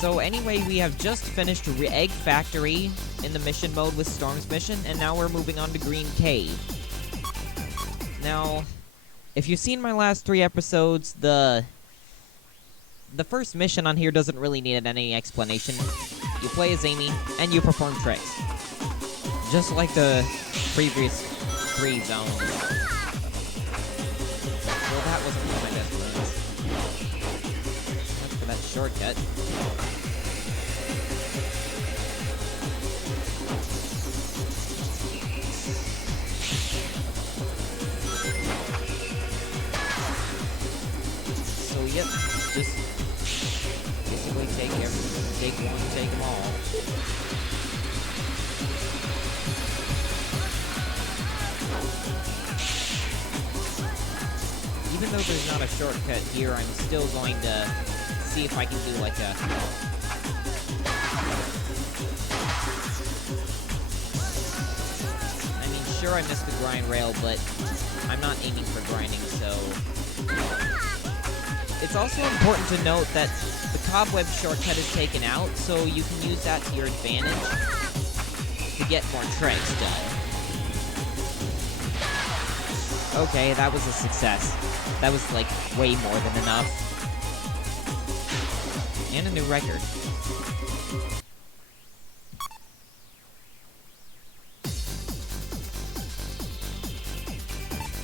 So anyway, we have just finished Egg Factory in the mission mode with Storm's mission, and now we're moving on to Green Cave. Now, if you've seen my last 3 episodes, the first mission on here doesn't really need any explanation. You play as Amy, and you perform tricks. Just like the previous 3 zones. Well, that wasn't one of my best runs. That's for that shortcut. So, yep, just basically take one, take them all. Even though there's not a shortcut here, I'm still going to see if I can do like a... I mean, sure I missed the grind rail, but I'm not aiming for grinding, so... It's also important to note that the cobweb shortcut is taken out, so you can use that to your advantage to get more tricks done. Okay, that was a success. That was, like, way more than enough. And a new record.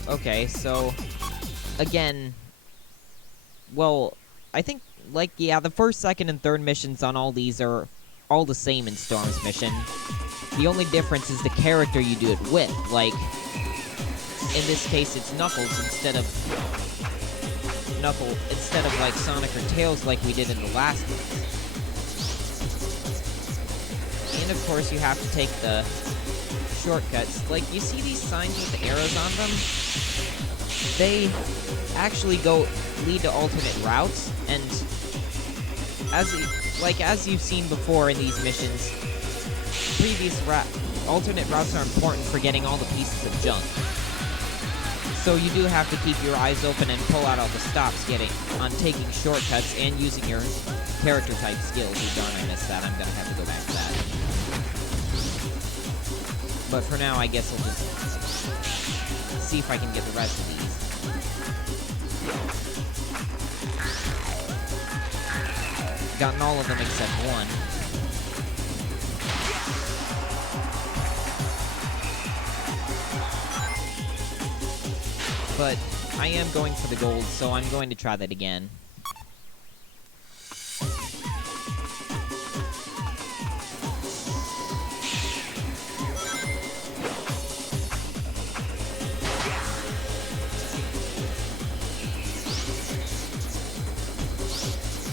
Okay, so... Again... Well, I think, like, yeah, the first, second, and third missions on all these are all the same in Storm's mission. The only difference is the character you do it with. Like, in this case, it's Knuckles instead of like Sonic or Tails like we did in the last one. And of course, you have to take the shortcuts. Like, you see these signs with the arrows on them? They actually lead to alternate routes, and as you've seen before in these missions, alternate routes are important for getting all the pieces of junk. So you do have to keep your eyes open and pull out all the stops on taking shortcuts and using your character type skills. Oh darn, I missed that. I'm gonna have to go back to that. But for now, I guess I'll just see if I can get the rest of these. Gotten all of them except one. But I am going for the gold, so I'm going to try that again.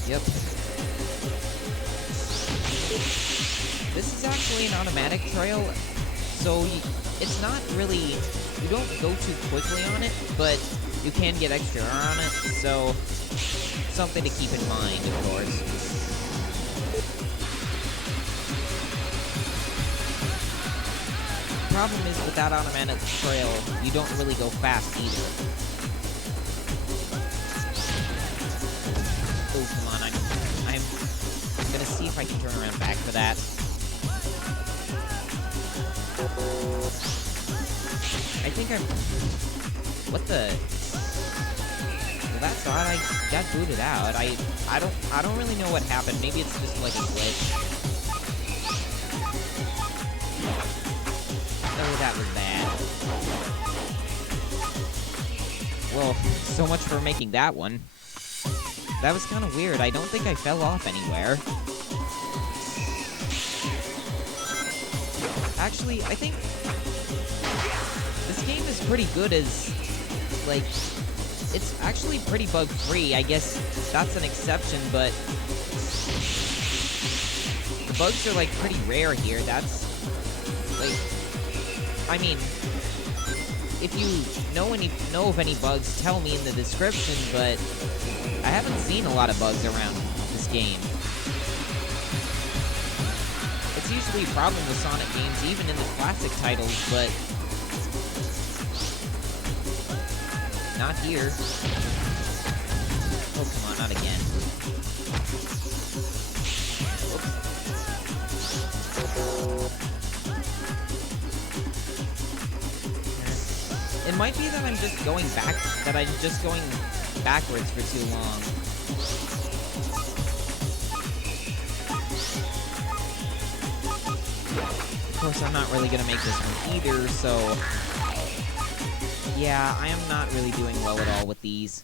Yep. This is actually an automatic trail, so it's not really... You don't go too quickly on it, but you can get extra on it, so something to keep in mind, of course. Problem is, with that automatic trail, you don't really go fast either. Oh, come on, I'm gonna see if I can turn around back for that. I think what the... Well, that's odd. I got booted out. I don't really know what happened. Maybe it's just like a glitch. Oh, that was bad. Well, so much for making that one. That was kind of weird. I don't think I fell off anywhere. Actually, I think this game is pretty good as, like, it's actually pretty bug-free. I guess that's an exception, but the bugs are, like, pretty rare here. That's, like, I mean, if you know of any bugs, tell me in the description, but I haven't seen a lot of bugs around this game. It's usually a problem with Sonic games, even in the classic titles, but not here. Oh, come on, not again. It might be that I'm just going backwards for too long. Of course, I'm not really gonna make this one either, so... yeah, I am not really doing well at all with these.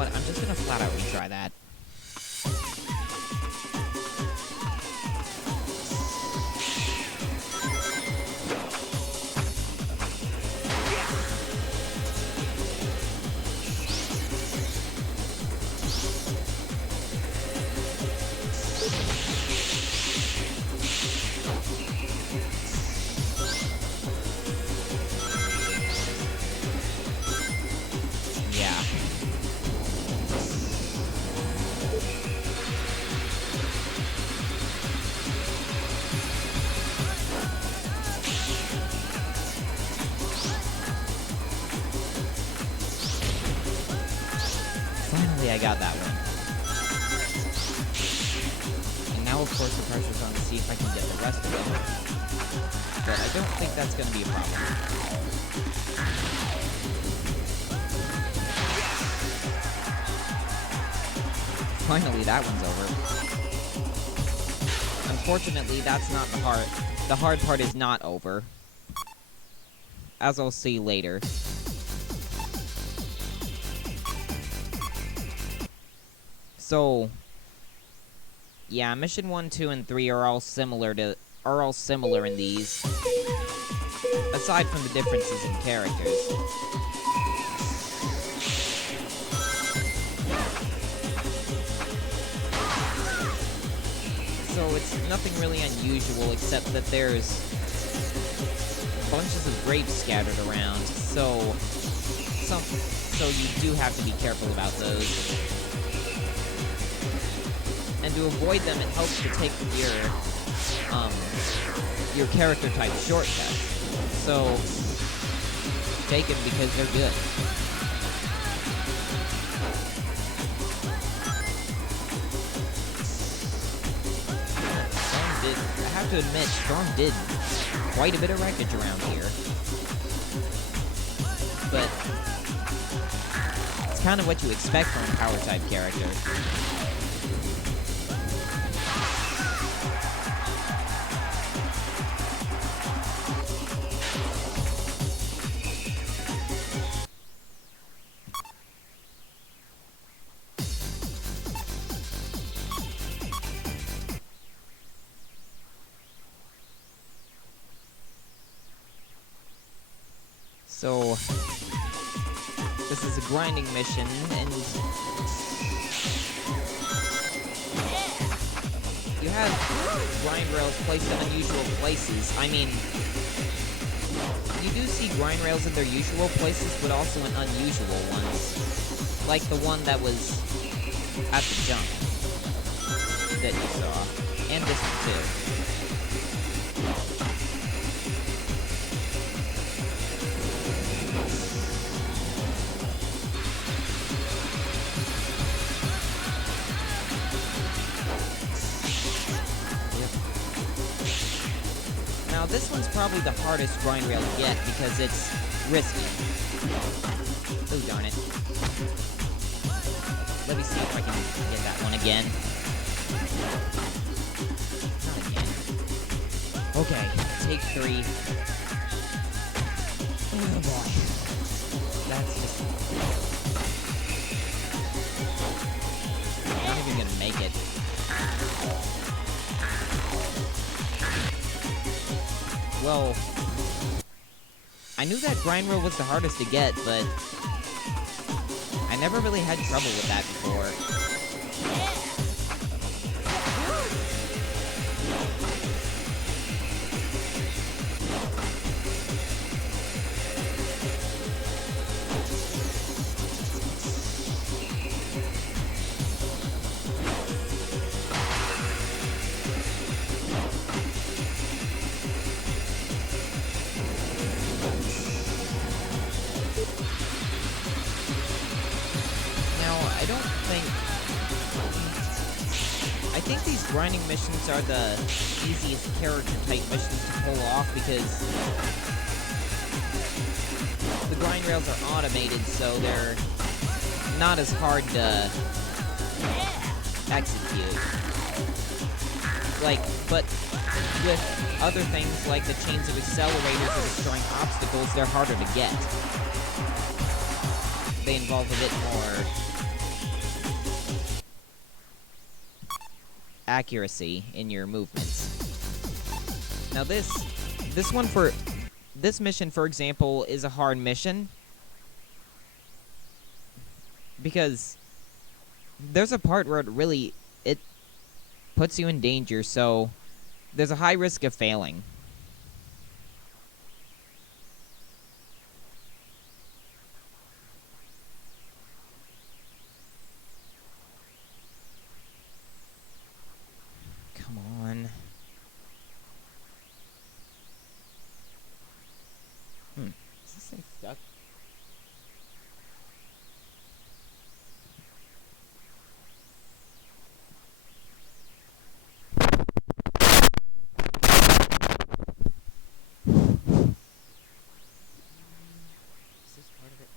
I'm just gonna flat out retry that. Finally, I got that one. And now, of course, the pressure's on to see if I can get the rest of them. But I don't think that's going to be a problem. Finally, that one's over. Unfortunately, that's not the hard... the hard part is not over. As I'll see later. So, yeah, mission 1, 2, and 3 are all similar in these. Aside from the differences in characters. So it's nothing really unusual except that there's bunches of grapes scattered around. So you do have to be careful about those. And to avoid them, it helps to take your character type shortcuts. So take them because they're good. I have to admit, Storm did quite a bit of wreckage around here. But it's kind of what you expect from a power type character. So, this is a grinding mission, and you have grind rails placed in unusual places. I mean, you do see grind rails in their usual places, but also in unusual ones. Like the one that was at the jump that you saw, and this one too. Now, this one's probably the hardest grind rail yet because it's risky. Oh, darn it. Let me see if I can get that one again. Not again. Okay, take 3. Oh, boy. That's just... I'm not even gonna make it. Well, I knew that grind rail was the hardest to get, but I never really had trouble with that before. grinding missions are the easiest character-type missions to pull off because the grind rails are automated, so they're not as hard to execute. But with other things like the chains of accelerators or destroying obstacles, they're harder to get. They involve a bit more accuracy in your movements. Now this mission, for example, is a hard mission because there's a part where it puts you in danger, so there's a high risk of failing. Come on. Is this thing stuck? Is this part of it?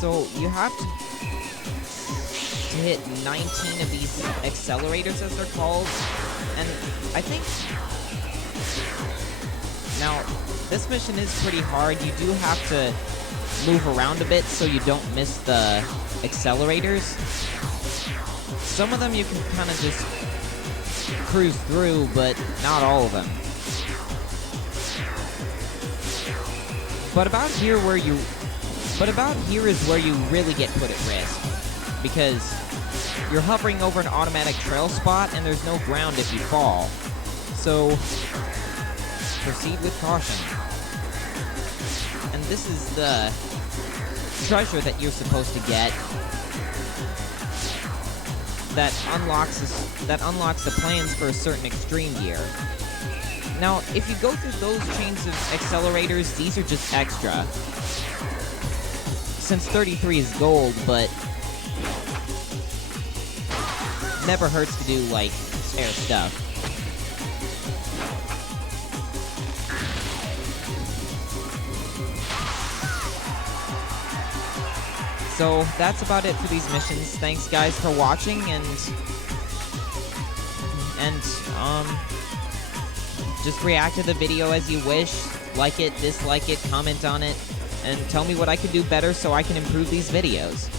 So you have to hit 19 of these accelerators, as they're called, and I think... Now, this mission is pretty hard. You do have to move around a bit so you don't miss the accelerators. Some of them you can kind of just cruise through, but not all of them. But about here is where you really get put at risk, because you're hovering over an automatic trail spot and there's no ground if you fall. So proceed with caution. And this is the treasure that you're supposed to get that unlocks the plans for a certain extreme gear. Now, if you go through those chains of accelerators, these are just extra. Since 33 is gold, but never hurts to do, like, spare stuff. So, that's about it for these missions. Thanks, guys, for watching, and just react to the video as you wish. Like it, dislike it, comment on it, and tell me what I could do better so I can improve these videos.